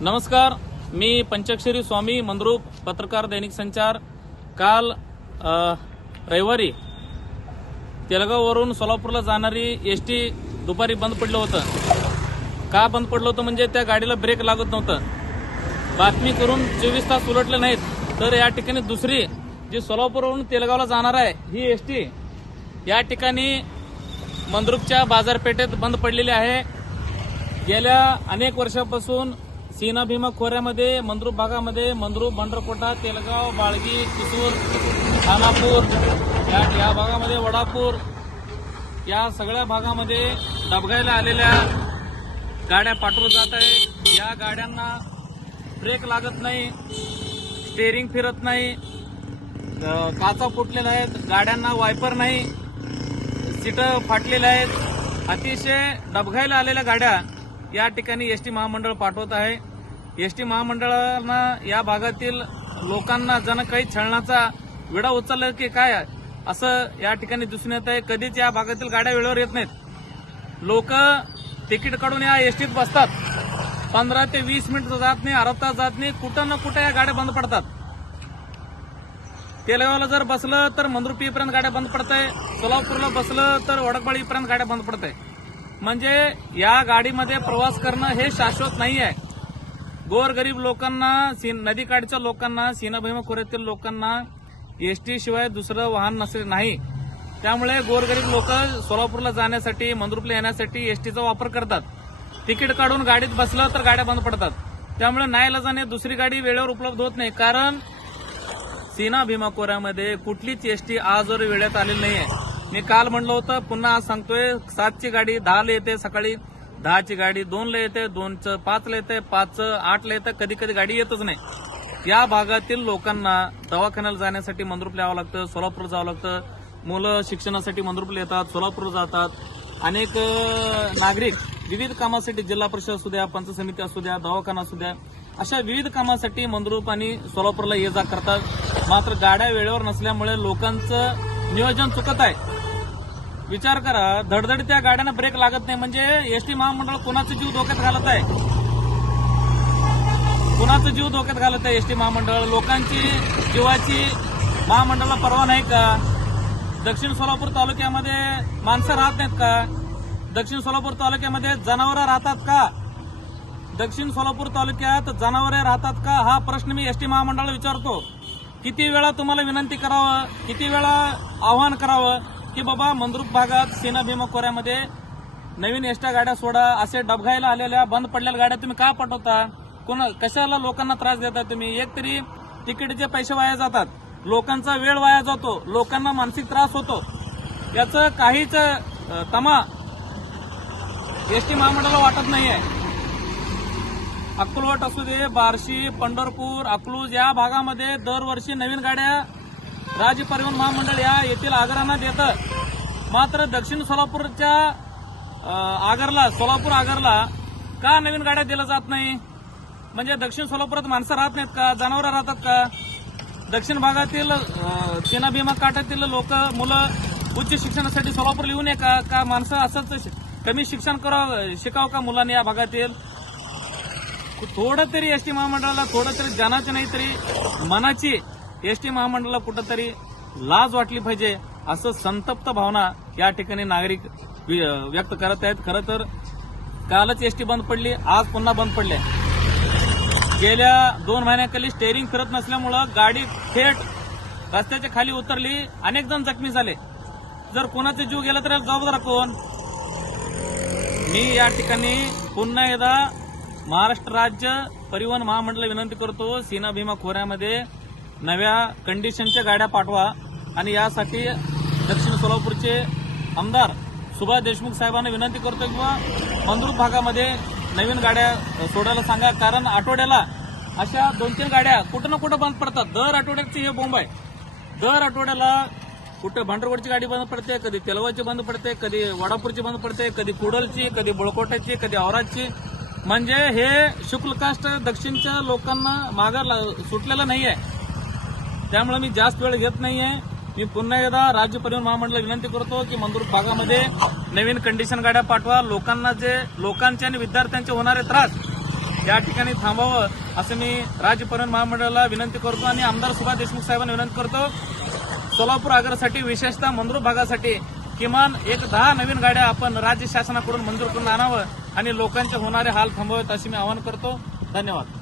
नमस्कार, मी पंचाक्षरी स्वामी मंद्रुप, पत्रकार दैनिक संचार. काल रविवारी तेलगाववरून सोलापूरला जाणारी एसटी दुपारी बंद पडलं होतं. का बंद पडलं होतं म्हणजे त्या गाडीला ब्रेक लागत नव्हतं. बातमी करून 24 तास उलटले नाहीत तर या ठिकाणी दुसरी जी सोलापूरवरून तेलगावला जाणार आहे ही एसटी या ठिकाणी मंद्रुपच्या बाजारपेठेत बंद पडलेली आहे. गेल्या अनेक वर्षापासून सीना भीमा खोऱ्यामध्ये मंद्रुप भागामध्ये मंद्रुप, भंडरकोटा, तेलगाव, बाळगी, किसूर, खानापूर या भागामध्ये वडापूर या सगळ्या भागामध्ये डबघायला आलेल्या गाड्या पाठवल्या जात आहे. या गाड्यांना ब्रेक लागत नाही, स्टेअरिंग फिरत नाही, काचा फुटलेल्या आहेत, गाड्यांना वायपर नाही, सीट फाटलेल्या आहेत. अतिशय डबघायला आलेल्या गाड्या या ठिकाणी एसटी महामंडळ पाठवत आहे. एसटी महामंडळानं या भागातील लोकांना जण काही छळण्याचा विडा उचलला की काय असं या ठिकाणी दिसून येत आहे. कधीच या भागातील गाड्या वेळेवर येत नाहीत. लोक तिकीट काढून या एसटीत बसतात, 15 ते 20 मिनिट जात नाही, अर्धा तास जात नाही, कुठं ना कुठं या गाड्या बंद पडतात. तेलगावला जर बसलं तर मंद्रुपीपर्यंत गाड्या बंद पडत आहे, सोलापूरला बसलं तर वडकबाळीपर्यंत गाड्या बंद पडत आहे. म्हणजे या गाडीमध्ये प्रवास करणं हे शाश्वत नाही आहे. गोरगरीब लोकांना, नदीकाठच्या लोकांना, सीना भीमा खोऱ्यातील लोकांना एसटी शिवाय दुसरं वाहन नसले नाही. त्यामुळे गोरगरीब लोक सोलापूरला जाण्यासाठी, मंद्रुपला येण्यासाठी एसटीचा वापर करतात. तिकीट काढून गाडीत बसलं तर गाड्या बंद पडतात. त्यामुळे नाईलाजाने दुसरी गाडी वेळेवर उपलब्ध होत नाही. कारण सीना भीमा खोऱ्यामध्ये कुठलीच एसटी आजवर वेळेत आलेली नाहीये. मी काल म्हणलं होतं, पुन्हा आज सांगतोय, 7ची गाडी 10ला येते सकाळी, 10ची गाडी 2ला येते, 2चं 5ला येते, 5चं 8ला येते, कधी कधी गाडी येतच नाही. या भागातील लोकांना दवाखान्याला जाण्यासाठी मंद्रुपला यावं लागतं, सोलापूरला जावं लागतं. मुलं शिक्षणासाठी मंद्रुपला येतात, सोलापूरला जातात. अनेक नागरिक विविध कामासाठी, जिल्हा परिषद असू द्या, पंचायत समिती असू द्या, दवाखाना असू द्या, अशा विविध कामासाठी मंद्रुप आणि सोलापूरला ये जा करतात. मात्र गाड्या वेळेवर नसल्यामुळे लोकांचं नियोजन चुकत आहे. विचार करा, धडधडत्या गाड्यांना ब्रेक लागत नाही म्हणजे एसटी महामंडळ कोणाचा जीव धोक्यात घालत आहे? कोणाचा जीव धोक्यात घालत आहे एसटी महामंडळ? लोकांची जीवाची महामंडळाला पर्वा नाही का? दक्षिण सोलापूर तालुक्यामध्ये माणसं राहत नाहीत का? दक्षिण सोलापूर तालुक्यामध्ये जनावरं राहतात का? दक्षिण सोलापूर तालुक्यात जनावरे राहतात का? हा प्रश्न मी एसटी महामंडळाला विचारतो. किती वेळा तुम्हाला विनंती करावं, किती वेळा आवाहन करावं की बाबा मंद्रुप भागात सीना भीमा खोऱ्यामध्ये नवीन एसट्या गाड्या सोडा, असे डबघायला आलेल्या बंद पडलेल्या गाड्या तुम्ही का पाठवता? कशाला लोकांना त्रास देता तुम्ही? एक तरी तिकीटचे पैसे वाया जातात, लोकांचा वेळ वाया जातो, लोकांना मानसिक त्रास होतो. याचं काहीच तमा एसटी महामंडळाला वाटत नाहीये. अक्कलकोट असू दे, बार्शी, पंढरपूर, अकलूज या भागामध्ये दरवर्षी नवीन गाड्या राज्य परिवहन महामंडळ या येथील आगारांना देतं. मात्र दक्षिण सोलापूरच्या सोलापूर आगारला का नवीन गाड्या दिल्या जात नाही? म्हणजे दक्षिण सोलापुरात माणसं राहत नाहीत का? जनावरं राहतात का? दक्षिण भागातील सीना भीमा काठातील लोक, मुलं उच्च शिक्षणासाठी सोलापूरला येऊ नये का? माणसं असंच कमी शिक्षण शिकावं का मुलांनी या भागातील? थोडं तरी एसटी महामंडळाला, थोडं तरी जनाची नाही तरी मनाची एसटी महामंडळाला कुठंतरी लाज वाटली पाहिजे, असं संतप्त भावना या ठिकाणी नागरिक व्यक्त करत आहेत. खरं तर कालच एसटी बंद पडली, आज पुन्हा बंद पडली. गेल्या 2 महिन्याखाली स्टेअरिंग फिरत नसल्यामुळं गाडी थेट रस्त्याच्या खाली उतरली, अनेक जण जखमी झाले. जर कोणाचा जीव गेला तर जबाबदार कोण? मी या ठिकाणी पुन्हा एकदा महाराष्ट्र राज्य परिवहन महामंडळाला विनंती करतो, सीना भीमा खोऱ्यामध्ये नव्या कंडिशनच्या गाड्या पाठवा आणि यासाठी दक्षिण सोलापूरचे आमदार सुभाष देशमुख साहेबांना विनंती करतो किंवा मंद्रुप भागामध्ये नवीन गाड्या सोडायला सांगा. कारण आठवड्याला अशा 2-3 गाड्या कुठं ना कुठं बंद पडतात. दर आठवड्याची हे बोंब आहे. दर आठवड्याला कुठं भांडरकोटची गाडी बंद पडते, कधी तेलवाची बंद पडते, कधी वडापूरची बंद पडते, कधी कुडलची, कधी बळकोटाची, कधी औरादची. म्हणजे हे शुक्लकास्ट दक्षिणच्या लोकांना मागे सुटलेलं नाहीये. त्यामुळे मी जास्त वेळ घेत नाहीये. मी पुन्हा एकदा राज्य परिवहन महामंडळाला विनंती करतो की मंद्रुप भागामध्ये नवीन कंडिशन गाड्या पाठवा. लोकांचे आणि विद्यार्थ्यांचे होणारे त्रास या ठिकाणी थांबावं असं मी राज्य परिवहन महामंडळाला विनंती करतो आणि आमदार सुभाष देशमुख साहेबांना विनंती करतो. सोलापूर आगारासाठी विशेषतः मंद्रुप भागासाठी किमान 10 नवीन गाड्या आपण राज्य शासनाकडून मंजूर करून आणावं आणि लोकांचे होणारे हाल थांबवावेत असे मी आवाहन करतो. धन्यवाद.